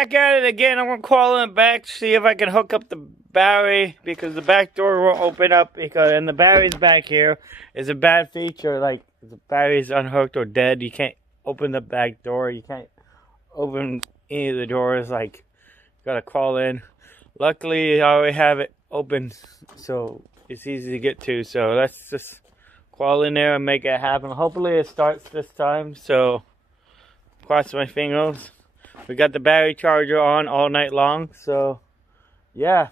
back at it again. I'm gonna call in back to see if I can hook up the battery because the back door won't open up and the battery's back here is a bad feature. Like if the battery's unhooked or dead, you can't open the back door. You can't open any of the doors. Like gotta crawl in. Luckily, I already have it open, so it's easy to get to. So let's just crawl in there and make it happen. Hopefully, it starts this time. So cross my fingers. We got the battery charger on all night long, so yeah,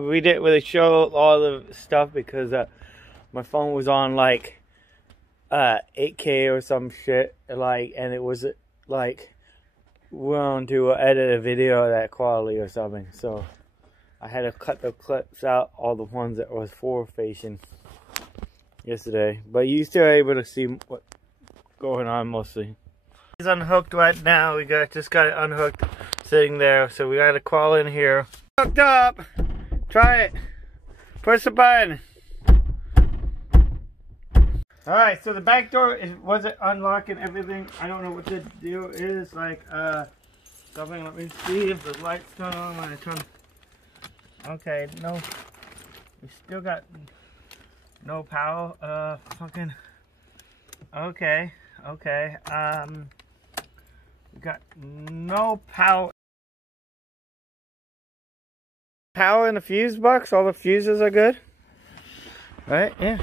we didn't really show all the stuff because my phone was on like 8K or some shit, like, and it was like we wanted to edit a video of that quality or something, so I had to cut the clips out, all the ones that was forward facing yesterday, but you still able to see what's going on mostly. It's unhooked right now. We just got it unhooked, sitting there. So we got to crawl in here. Hooked up. Try it. Push the button. All right. So the back door wasn't unlocking everything. I don't know what the deal is. Like something. Let me see if the lights turn on when I turn. Okay. No. We still got no power. Fucking. Okay. Okay. We got no power. Power in the fuse box? All the fuses are good? Right? Yeah.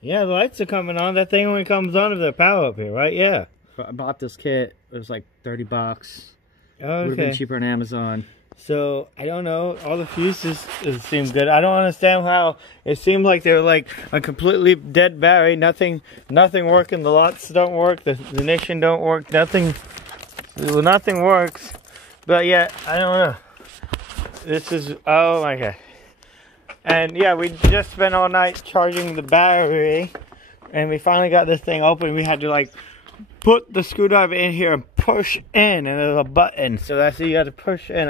Yeah, the lights are coming on. That thing only comes on if there's power up here, right? Yeah. I bought this kit. It was like 30 bucks. Okay. Would have been cheaper on Amazon. So, I don't know. All the fuses seem good. I don't understand how it seemed like they were like a completely dead battery. Nothing working. The locks don't work. The ignition don't work. Nothing works. But yeah, I don't know. This is, oh my god. And yeah, we just spent all night charging the battery. And we finally got this thing open. We had to like put the screwdriver in here and push in, and there's a button, so that's you got to push in.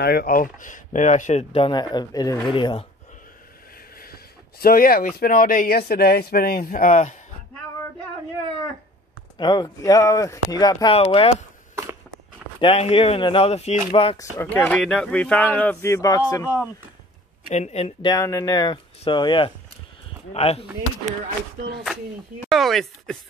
Maybe I should have done that in a video. So yeah, we spent all day yesterday spinning. Power down here. Oh yeah, you got power where? Down here in another fuse box. Okay, yeah, we found another fuse box in down in there. So yeah. Major, I still don't see any here. Oh,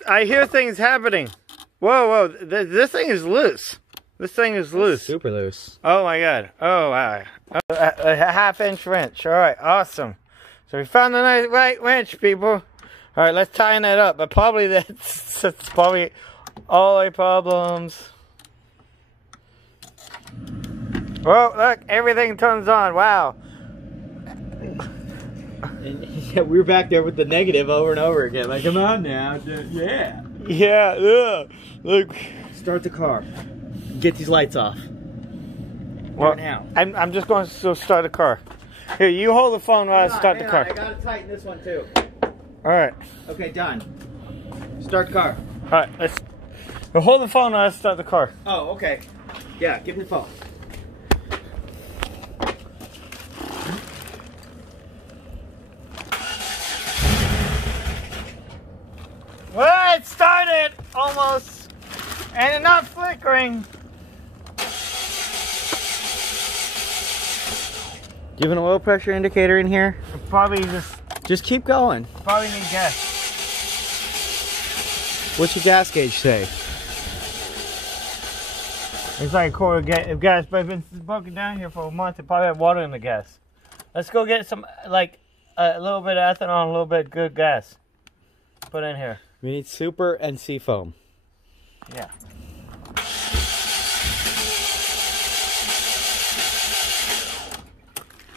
I hear things happening. Whoa, this thing is loose. This thing is loose. Super loose. Oh my god. Oh wow. A half-inch wrench. Alright, awesome. So we found the nice right wrench, people. Alright, let's tighten that up. But probably that's probably all the problems. Oh, look, everything turns on. Wow. And yeah, we were back there with the negative over and over again. Like, come on now. Yeah. Yeah, look. Start the car. Get these lights off. Well, now. I'm just going to start the car. Here, you hold the phone while I start the car. I gotta tighten this one too. Alright. Okay, done. Start the car. Alright, we'll hold the phone while I start the car. Oh, okay. Yeah, give me the phone. Well, it started almost, and it's not flickering. Do you have an oil pressure indicator in here? Probably just keep going. Probably need gas. What's your gas gauge say? It's like a quarter gas, but it's been broken down here for a month. It probably had water in the gas. Let's go get some, like, a little bit of ethanol and a little bit of good gas. Put in here. We need super and seafoam. Yeah.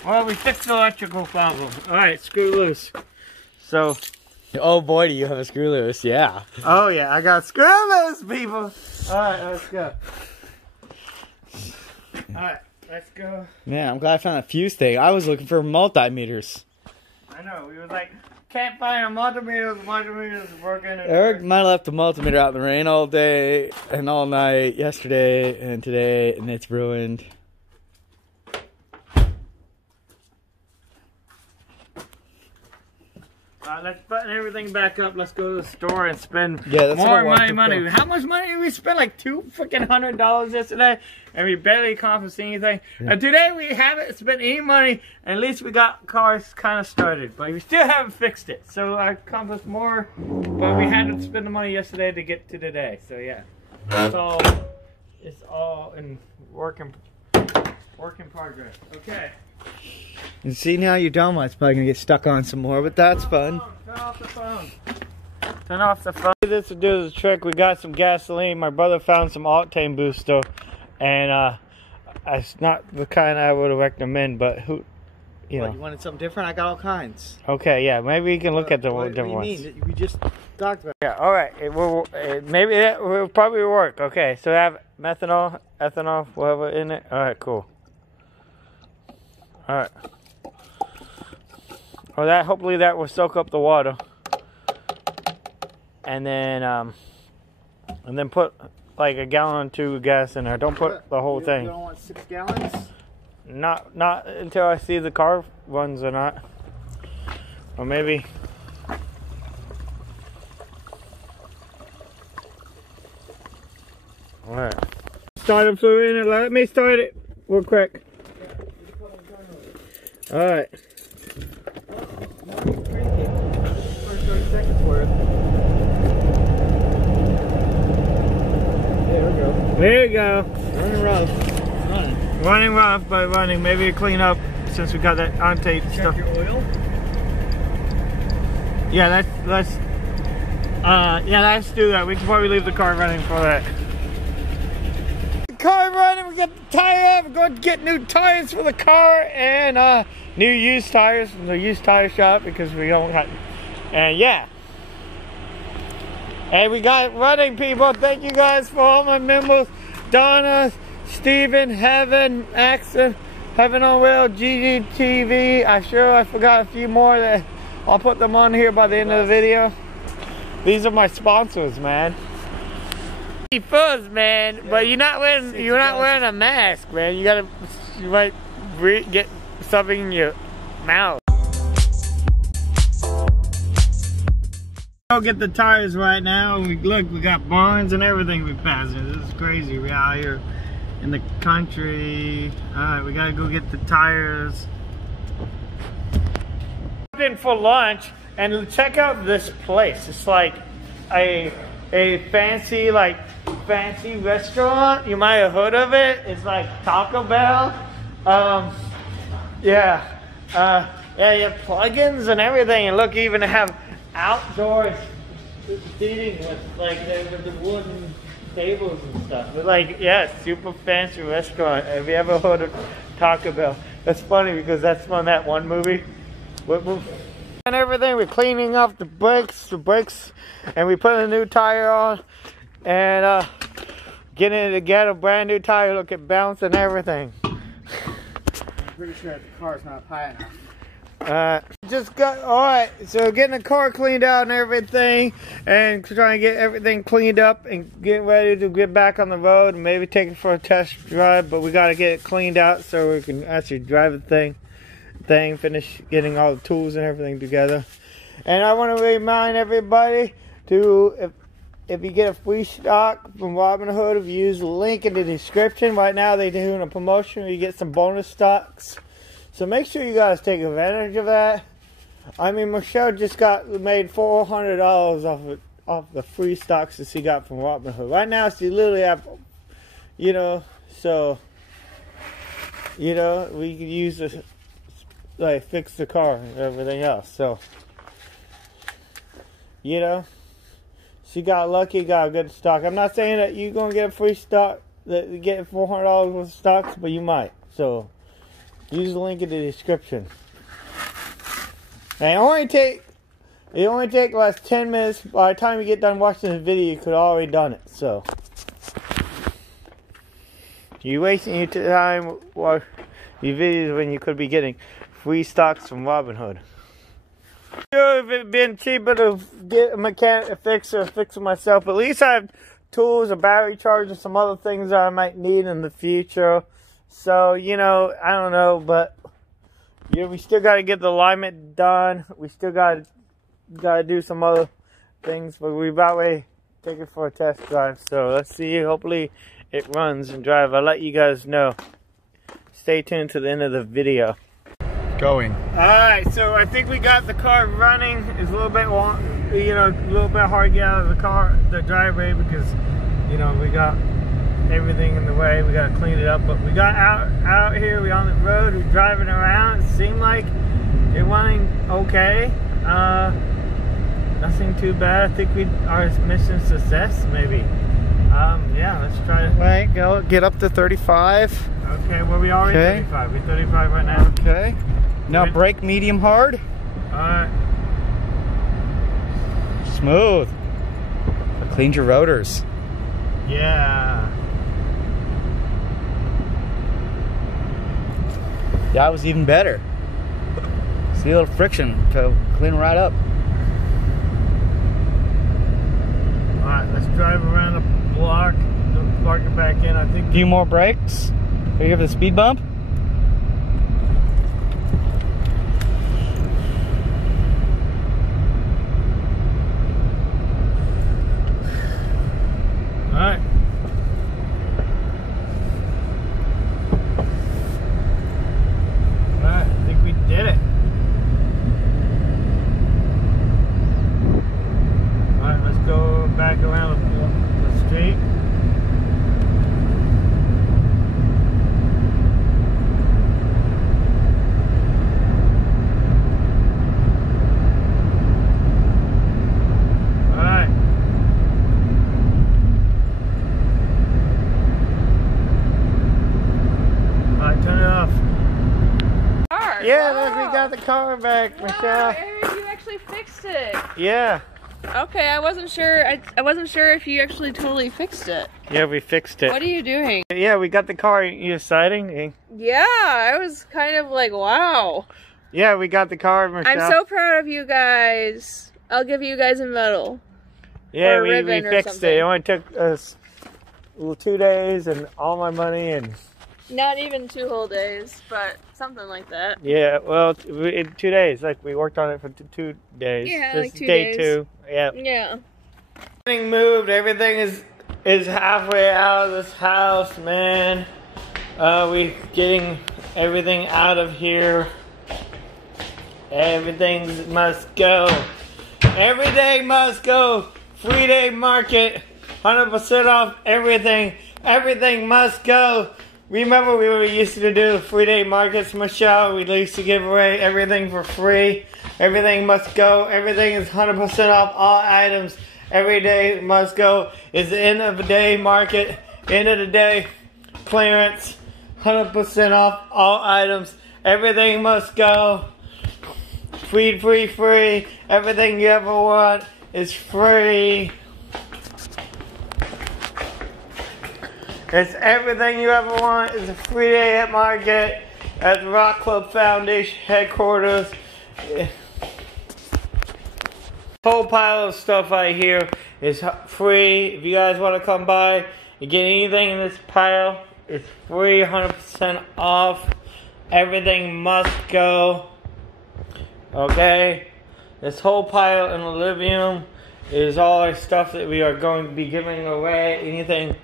Well, we fixed the electrical problem. Alright, screw loose. So. Oh boy, do you have a screw loose, yeah. Oh yeah, I got screw loose, people. Alright, let's go. Alright, let's go. Man, I'm glad I found a fuse thing. I was looking for multimeters. I know, we were like, can't find a multimeter, the multimeter is working. Eric might have left the multimeter out in the rain all day and all night, yesterday and today, and it's ruined. let's button everything back up. Let's go to the store and spend that's more money. How much money did we spend? Like $200 yesterday, and we barely accomplished anything. And today we haven't spent any money. At least we got cars kind of started, but we still haven't fixed it. So I accomplished more, but we had to spend the money yesterday to get to today. So yeah, it's all in work in progress. Okay. And see, now your Dolomite's probably gonna get stuck on some more, but that's fun. Turn off the phone. Turn off the phone. This will do the trick. We got some gasoline. My brother found some octane booster, and it's not the kind I would recommend. But who, you know? You wanted something different? I got all kinds. Okay, yeah. Maybe we can look at the different ones. What do you mean? We just talked about. Yeah. All right. Maybe that will probably work. Okay. So we have methanol, ethanol, whatever in it. All right. Cool. All right. Well, hopefully that will soak up the water, and then put like a gallon or two of gas in there. Don't put the whole thing. You don't want 6 gallons? Not until I see the car runs or not, or maybe. All right. Start the fluid in it. Let me start it real quick. All right. There you go. Running rough. Running rough, but running. Maybe clean up since we got that on-tape stuff. Your oil? Yeah, let's do that. We can probably leave the car running for that. The car running. We got the tire up. We're going to get new tires for the car and new used tires from the used tire shop because we don't have. And yeah. Hey, we got running, people. Thank you guys for all my members. Donna, Steven, Heaven, Axon, Heaven on Wheel, GGTV. I forgot a few more that I'll put them on here by the end of the video. These are my sponsors, man. Fuzz, man, but you're not wearing a mask, man. You might get something in your mouth. Go get the tires right now. Look, we got barns and everything we passing. This is crazy. We're out here in the country. Alright, we gotta go get the tires. In for lunch and check out this place. It's like a fancy restaurant. You might have heard of it. It's like Taco Bell. You have plugins and everything, and look, even have outdoor seating with the wooden tables and stuff. But like, yeah, super fancy restaurant. Have you ever heard of Taco Bell? That's funny because that's from that one movie. What movie? And everything, we're cleaning up the brakes, and we put a new tire on, and getting it to get a brand new tire. Look at bounce and everything. I'm pretty sure the car's not high enough. Alright, so getting the car cleaned out and everything, and trying to get everything cleaned up and getting ready to get back on the road and maybe take it for a test drive, but we got to get it cleaned out so we can actually drive the thing, finish getting all the tools and everything together. And I want to remind everybody to, if you get a free stock from Robinhood, if you use the link in the description, right now they're doing a promotion where you get some bonus stocks. So make sure you guys take advantage of that. I mean, Michelle just made $400 off the free stocks that she got from Robinhood. Right now, she literally have, we can use this, fix the car and everything else. So, she got lucky, got a good stock. I'm not saying that you're gonna get a free stock, that you get $400 worth of stocks, but you might. So. Use the link in the description. And it only take last 10 minutes. By the time you get done watching this video, you could have already done it. So you're wasting your time watching your videos when you could be getting free stocks from Robinhood. Sure, if it'd been cheaper to get a mechanic to fix it myself, at least I have tools, a battery charger, some other things that I might need in the future. So, I don't know, but we still got to get the alignment done. We still got to gotta do some other things, but we about to take it for a test drive. So let's see. Hopefully it runs and drive. I'll let you guys know. Stay tuned to the end of the video. Going. Alright, so I think we got the car running. It's a little bit long, you know, a little bit hard to get out of the driveway because, you know, we got everything in the way. We gotta clean it up, but we got out here. We're on the road. We're driving around. It seemed like it running okay. Nothing too bad. I think we are mission success, maybe. Yeah, let's try it. Right, go get up to 35. Okay, well, we already 35. We're 35 right now. Okay. Now brake medium hard. Alright. Smooth. Cleaned your rotors. Yeah. That was even better. See a little friction to clean right up. Alright, let's drive around the block. Park it back in. I think. A few more brakes. Are you here for the speed bump? Alright. Alright, I think we did it. Alright, let's go back around the street. Yeah, look, we got the car back, Michelle. Wow, Eric, you actually fixed it. Yeah. Okay, I wasn't sure. I wasn't sure if you actually totally fixed it. Yeah, we fixed it. What are you doing? Yeah, we got the car. You exciting? Yeah, I was kind of like, wow. Yeah, we got the car, Michelle. I'm so proud of you guys. I'll give you guys a medal. Yeah, or a we ribbon fixed or something. it. It only took us 2 days and all my money and. Not even 2 whole days, but something like that. Yeah, well, in 2 days. Like, we worked on it for 2 days. Yeah, this like 2 day days. 2. Yeah. Yeah. Everything moved. Everything is halfway out of this house, man. We getting everything out of here. Everything must go. Every day must go. Free day market. 100% off everything. Everything must go. Remember we used to do the free day markets, Michelle? We used to give away everything for free. Everything must go. Everything is 100% off all items. Every day must go. It's the end of the day market. End of the day clearance. 100% off all items. Everything must go. Free, free, free. Everything you ever want is free. It's everything you ever want. It's a free day at market at the Rock Club Foundation headquarters. Whole pile of stuff right here is free. If you guys want to come by and get anything in this pile, it's free, 100% off. Everything must go. Okay? This whole pile in the living room is all our stuff that we are going to be giving away. Anything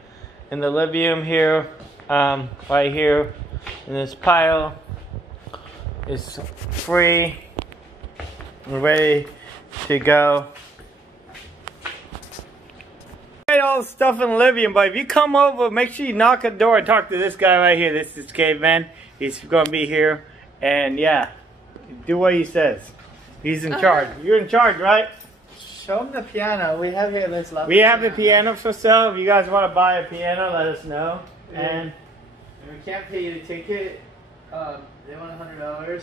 in the living room here, right here in this pile is free and ready to go. All the stuff in the living room, but if you come over, make sure you knock on the door and talk to this guy right here. This is Caveman. He's going to be here, and yeah, do what he says. He's in charge. You're in charge, right? Show them the piano. We have here this lovely. We have the piano for sale. If you guys want to buy a piano, let us know. And we can't pay you the ticket. They want $100,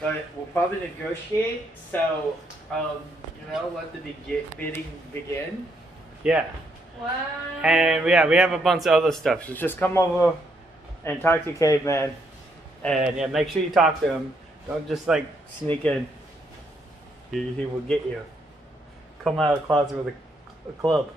but we'll probably negotiate. So, you know, let the bidding begin. yeah. Wow. And yeah, we have a bunch of other stuff. So just come over and talk to Caveman. And yeah, make sure you talk to him. Don't just like sneak in. He will get you. Come out of the closet with a club.